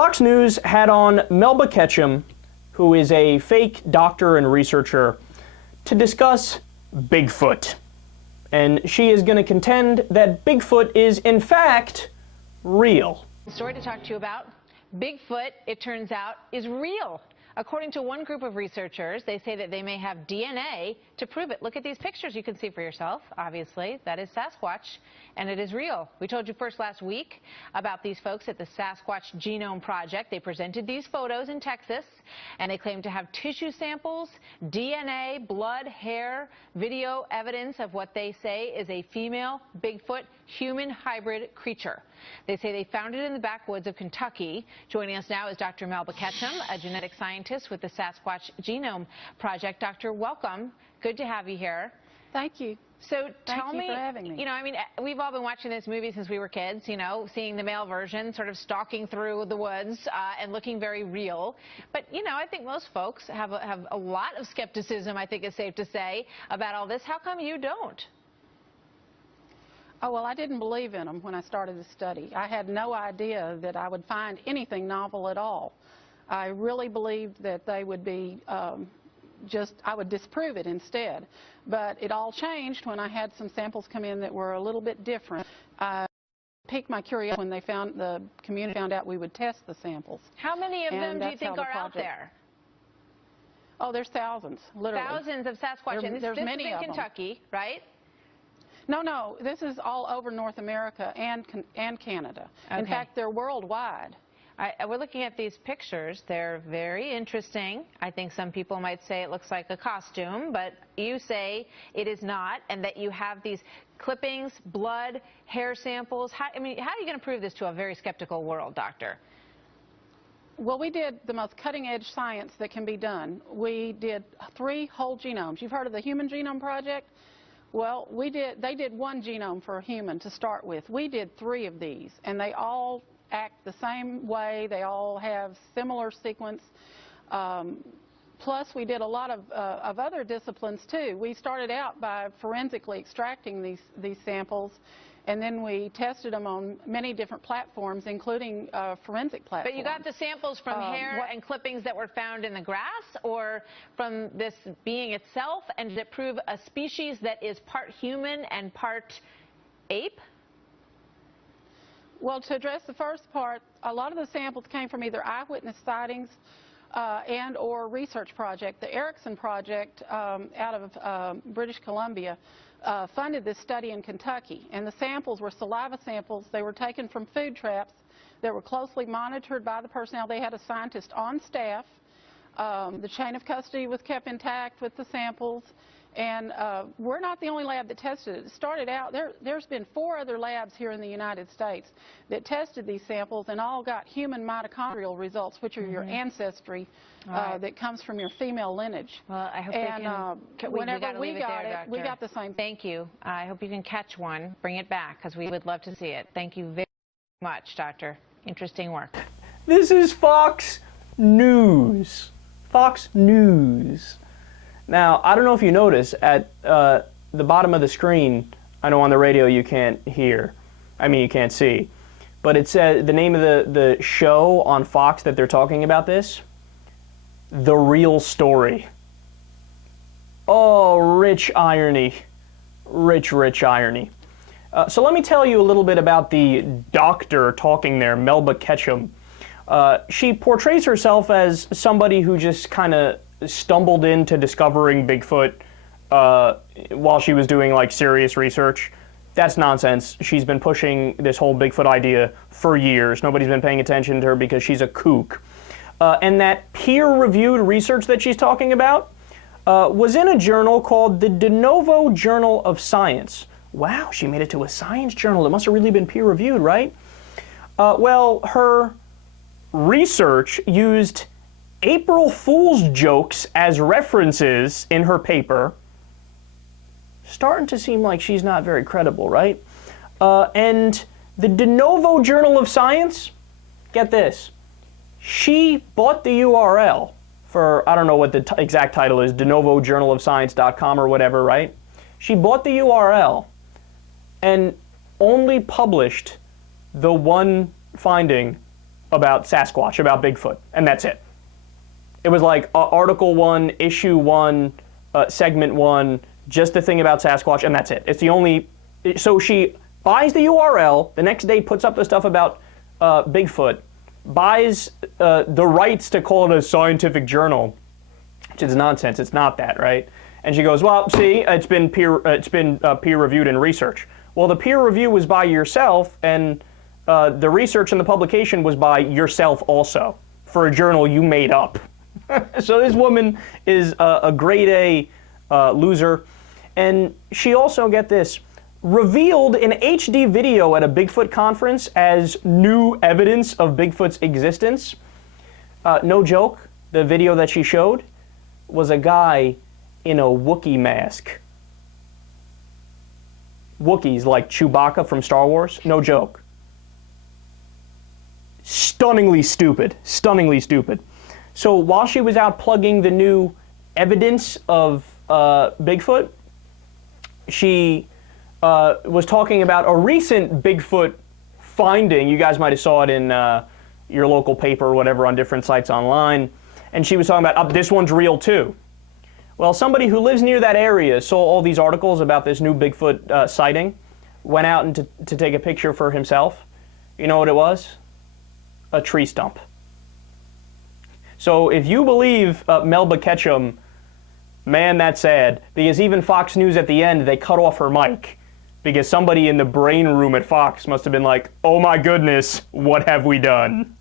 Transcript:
Fox News had on Martha MacCallum, who is a fake doctor and researcher, to discuss Bigfoot. And she is going to contend that Bigfoot is, in fact, real. The story to talk to you about, Bigfoot, it turns out, is real. According to one group of researchers, they say that they may have DNA to prove it. Look at these pictures. You can see for yourself, obviously. That is Sasquatch, and it is real. We told you first last week about these folks at the Sasquatch Genome Project. They presented these photos in Texas, and they claim to have tissue samples, DNA, blood, hair, video evidence of what they say is a female Bigfoot human hybrid creature. They say they found it in the backwoods of Kentucky. Joining us now is Dr. Martha MacCallum, a genetic scientist with the Sasquatch Genome Project. Doctor, welcome. Good to have you here. Thank you. So tell me, for having me. you know, I mean, we've all been watching this movie since we were kids, you know, seeing the male version sort of stalking through the woods and looking very real. But, you know, I think most folks have a lot of skepticism, I think it's safe to say, about all this. How come you don't? Oh, well, I didn't believe in them when I started the study. I had no idea that I would find anything novel at all. I really believed that they would be I would disprove it instead. But it all changed when I had some samples come in that were a little bit different. Piqued my curiosity when the community found out we would test the samples. How many of them do you think are out there? Oh, there's thousands, literally. Thousands of Sasquatch, and this is in Kentucky, right? No, this is all over North America and Canada. Okay. In fact, they're worldwide. We're looking at these pictures. They're very interesting. I think some people might say it looks like a costume, but you say it is not, and that you have these clippings, blood, hair samples. How are you going to prove this to a very skeptical world, doctor? Well, we did the most cutting-edge science that can be done. We did 3 whole genomes. You've heard of the Human Genome Project? Well, they did 1 genome for a human to start with. We did 3 of these, and they all act the same way. They all have similar sequence. Plus, we did a lot of other disciplines, too. We started out by forensically extracting these samples, and then we tested them on many different platforms, including forensic platforms. But you got the samples from hair and clippings that were found in the grass, or from this being itself, and did it prove a species that is part human and part ape? Well, to address the first part, a lot of the samples came from either eyewitness sightings and or research project. The Erickson Project out of British Columbia funded this study in Kentucky, and the samples were saliva samples. They were taken from food traps that were closely monitored by the personnel. They had a scientist on staff. The chain of custody was kept intact with the samples. And we're not the only lab that tested it. It started out, there's been 4 other labs here in the United States that tested these samples and all got human mitochondrial results, which are your ancestry that comes from your female lineage. Well, I hope whenever we got it, we got the same. Thank you. I hope you can catch one, bring it back, because we would love to see it. Thank you very much, Doctor. Interesting work. This is Fox News. Fox News. Now, I don't know if you notice, at the bottom of the screen, I know on the radio you can't hear, you can't see, but it said the name of the show on Fox that they're talking about this, The Real Story. Oh, rich irony. Rich irony. So let me tell you a little bit about the doctor talking there, Martha MacCallum. She portrays herself as somebody who just kind of stumbled into discovering Bigfoot while she was doing like serious research. That's nonsense. She's been pushing this whole Bigfoot idea for years. Nobody's been paying attention to her because she's a kook. And that peer-reviewed research that she's talking about was in a journal called the De Novo Journal of Science. Wow, she made it to a science journal. It must have really been peer-reviewed, right? Well, her research used April Fool's jokes as references in her paper. Starting to seem like she's not very credible, right? And the De Novo Journal of Science, get this, she bought the URL for, I don't know what the exact title is, denovojournalofscience.com or whatever, right? She bought the URL and only published the one finding about Sasquatch, about Bigfoot, and that's it. It was like Article 1, Issue 1, Segment 1, just the thing about Sasquatch, and that's it. It's the only... So she buys the URL, the next day puts up the stuff about Bigfoot, buys the rights to call it a scientific journal, which is nonsense. It's not that, right? And she goes, well, see, it's been peer-reviewed in research. Well, the peer review was by yourself, and the research and the publication was by yourself also, for a journal you made up. So this woman is a grade A loser. And she also, get this, revealed in HD video at a Bigfoot conference as new evidence of Bigfoot's existence. No joke, the video that she showed was a guy in a Wookiee mask. Wookiees, like Chewbacca from Star Wars, no joke. Stunningly stupid, stunningly stupid. So while she was out plugging the new evidence of Bigfoot, she was talking about a recent Bigfoot finding. You guys might have saw it in your local paper or whatever on different sites online. And she was talking about, this one's real too. Well, somebody who lives near that area saw all these articles about this new Bigfoot sighting, went out and to take a picture for himself. You know what it was? A tree stump. So if you believe Melba Ketchum, man, that's sad. Because even Fox News at the end, they cut off her mic. Because somebody in the brain room at Fox must have been like, oh my goodness, what have we done?